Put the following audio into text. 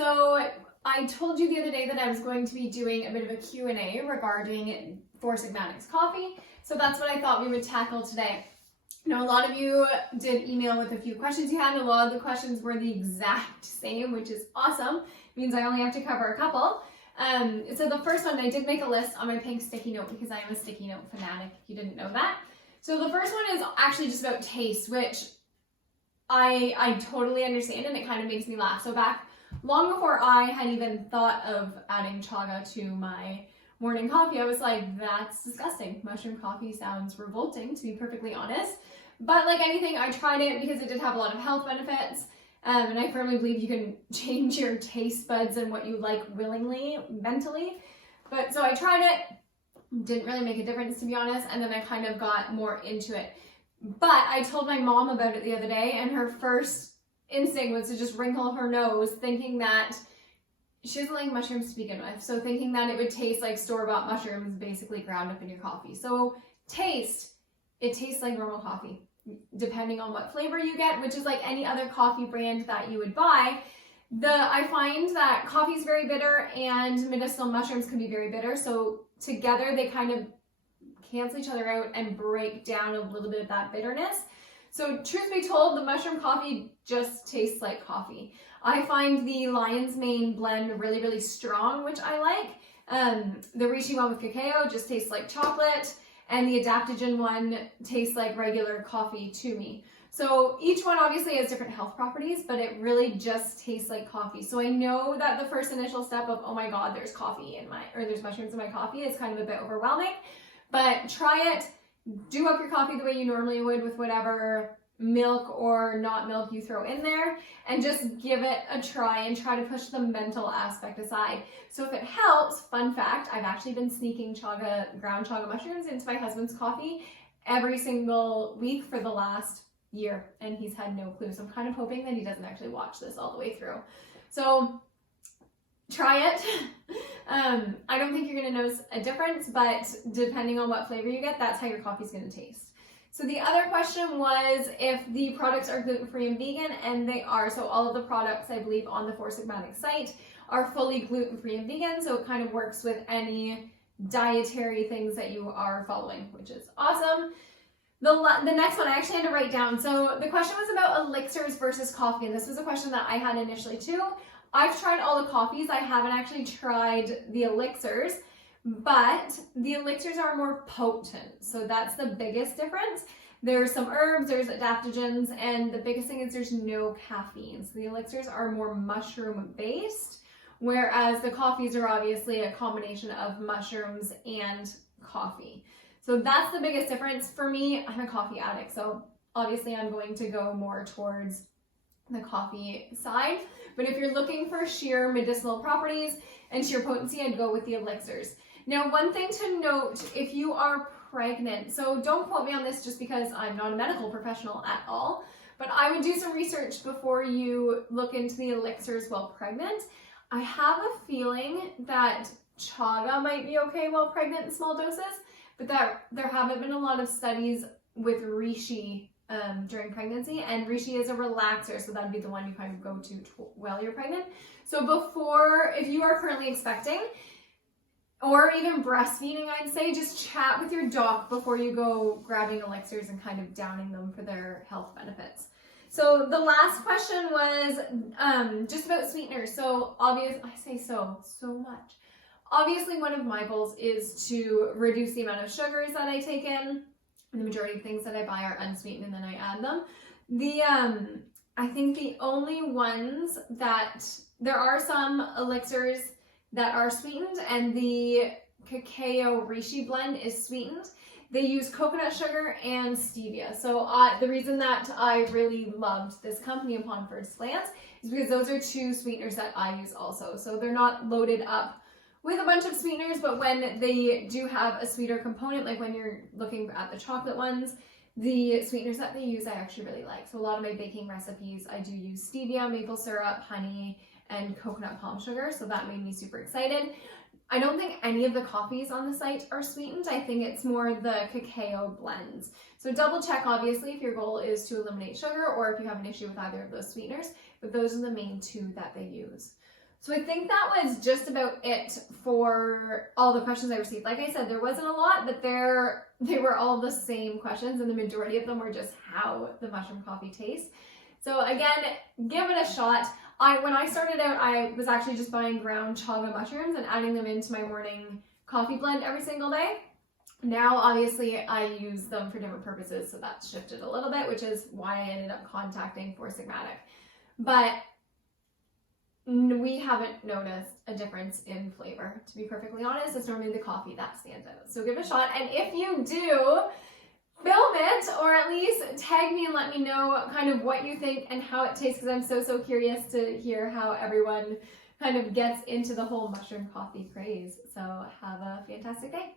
So I told you the other day that I was going to be doing a bit of a Q&A regarding Four Sigmatic's coffee. So that's what I thought we would tackle today. Now, a lot of you did email with a few questions you had, and a lot of the questions were the exact same, which is awesome. It means I only have to cover a couple. So the first one, I did make a list on my pink sticky note because I am a sticky note fanatic, if you didn't know that. So the first one is actually just about taste, which I totally understand, and it kind of makes me laugh. So back long before I had even thought of adding chaga to my morning coffee, I was like, that's disgusting. Mushroom coffee sounds revolting, to be perfectly honest. But like anything, I tried it because it did have a lot of health benefits. And I firmly believe you can change your taste buds and what you like willingly, mentally. But so I tried it, didn't really make a difference, to be honest. And then I kind of got more into it. But I told my mom about it the other day, and her first instinct was to just wrinkle her nose, thinking that she doesn't like mushrooms to begin with. So thinking that it would taste like store-bought mushrooms basically ground up in your coffee. So taste, it tastes like normal coffee, depending on what flavor you get, which is like any other coffee brand that you would buy. I find that coffee is very bitter and medicinal mushrooms can be very bitter. So together they kind of cancel each other out and break down a little bit of that bitterness. So truth be told, the mushroom coffee just tastes like coffee. I find the Lion's Mane blend really, really strong, which I like. The Rishi one with cacao just tastes like chocolate, and the adaptogen one tastes like regular coffee to me. So each one obviously has different health properties, but it really just tastes like coffee. So I know that the first initial step of, oh my God, there's there's mushrooms in my coffee is kind of a bit overwhelming, but try it. Do up your coffee the way you normally would with whatever milk or not milk you throw in there, and just give it a try and try to push the mental aspect aside. So if it helps, fun fact, I've actually been sneaking ground chaga mushrooms into my husband's coffee every single week for the last year, and he's had no clue. So I'm kind of hoping that he doesn't actually watch this all the way through. So try it. I don't think you're going to notice a difference, but depending on what flavor you get, that's how your coffee's going to taste. So the other question was if the products are gluten-free and vegan, and they are. So all of the products, I believe, on the Four Sigmatic site are fully gluten-free and vegan, so it kind of works with any dietary things that you are following, which is awesome. The next one I actually had to write down. So the question was about elixirs versus coffee, and this was a question that I had initially too. I've tried all the coffees. I haven't actually tried the elixirs, but the elixirs are more potent. So that's the biggest difference. There's some herbs, there's adaptogens, and the biggest thing is there's no caffeine. So the elixirs are more mushroom based, whereas the coffees are obviously a combination of mushrooms and coffee. So that's the biggest difference. For me, I'm a coffee addict, so obviously I'm going to go more towards the coffee side. But if you're looking for sheer medicinal properties and sheer potency, I'd go with the elixirs. Now, one thing to note, if you are pregnant, so don't quote me on this just because I'm not a medical professional at all, but I would do some research before you look into the elixirs while pregnant. I have a feeling that chaga might be okay while pregnant in small doses, but there haven't been a lot of studies with reishi during pregnancy, and reishi is a relaxer, so that'd be the one you kind of go to while you're pregnant. So if you are currently expecting or even breastfeeding, I'd say just chat with your doc before you go grabbing elixirs and kind of downing them for their health benefits. So the last question was just about sweeteners. So I say so much. Obviously, one of my goals is to reduce the amount of sugars that I take in. The majority of things that I buy are unsweetened and then I add them. I think the only ones that there are some elixirs that are sweetened, and the cacao reishi blend is sweetened. They use coconut sugar and stevia. So the reason that I really loved this company upon first glance is because those are two sweeteners that I use also. So they're not loaded up with a bunch of sweeteners, but when they do have a sweeter component, like when you're looking at the chocolate ones, the sweeteners that they use I actually really like. So a lot of my baking recipes, I do use stevia, maple syrup, honey, and coconut palm sugar, so that made me super excited. I don't think any of the coffees on the site are sweetened. I think it's more the cacao blends. So double check, obviously, if your goal is to eliminate sugar or if you have an issue with either of those sweeteners, but those are the main two that they use. So I think that was just about it for all the questions I received. Like I said, there wasn't a lot, but they were all the same questions, and the majority of them were just how the mushroom coffee tastes. So again, give it a shot. When I started out, I was actually just buying ground chaga mushrooms and adding them into my morning coffee blend every single day. Now, obviously, I use them for different purposes, so that's shifted a little bit, which is why I ended up contacting Four Sigmatic. But we haven't noticed a difference in flavor, to be perfectly honest. It's normally the coffee that stands out. So give it a shot, and if you do, film it, or at least tag me and let me know kind of what you think and how it tastes, because I'm so curious to hear how everyone kind of gets into the whole mushroom coffee craze. So have a fantastic day.